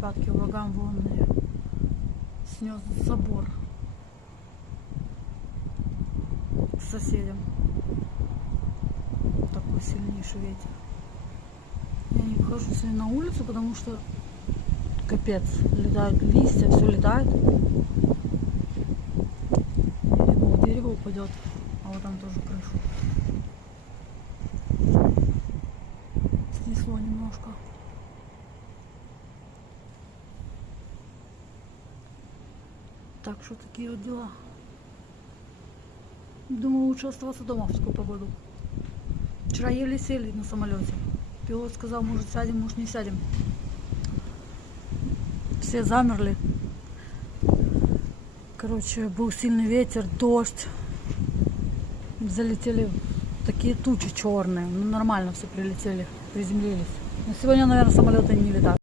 Карпатки, ураган волны. Снес забор к соседям. Такой сильнейший ветер. Я не выхожу сегодня на улицу, потому что капец. Летают листья, все летает. Дерево упадет. А вот там тоже крышу снесло немножко. Так что такие вот дела. Думаю, лучше оставаться дома в такую погоду. Вчера еле сели на самолете. Пилот сказал, может сядем, может не сядем. Все замерли. Короче, был сильный ветер, дождь. Залетели такие тучи черные. Ну, нормально все прилетели, приземлились. Но сегодня, наверное, самолеты не летают.